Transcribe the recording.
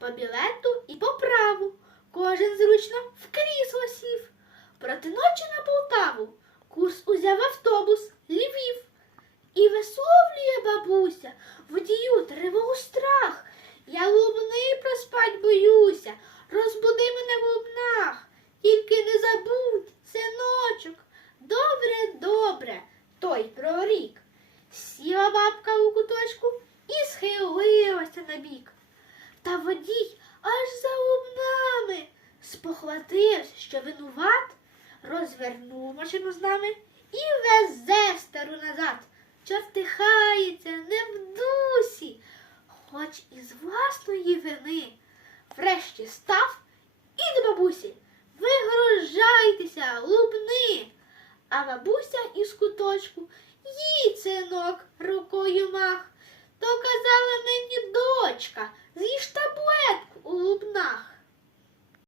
По білету і по праву. Кожен зручно в крісло сів. Проти ночі на Полтаву курс узяв автобус Львів. І висловлює бабуся водію тривогу страх. Я лубни проспать боюся, розбуди мене в лубнах. Тільки не забудь, синочок. Добре, добре, той прорік. Сіла бабка у куточку і схилилася на бік. Та водій аж за лубнами спохватився, що винуват, розвернув машину з нами і везе стару назад. Чортихається, не в дусі, хоч із власної вини. Врешті став і до бабусі. Вигружайтеся, лубни. А бабуся із куточку їй синок рукою мах. То казала мені дочка,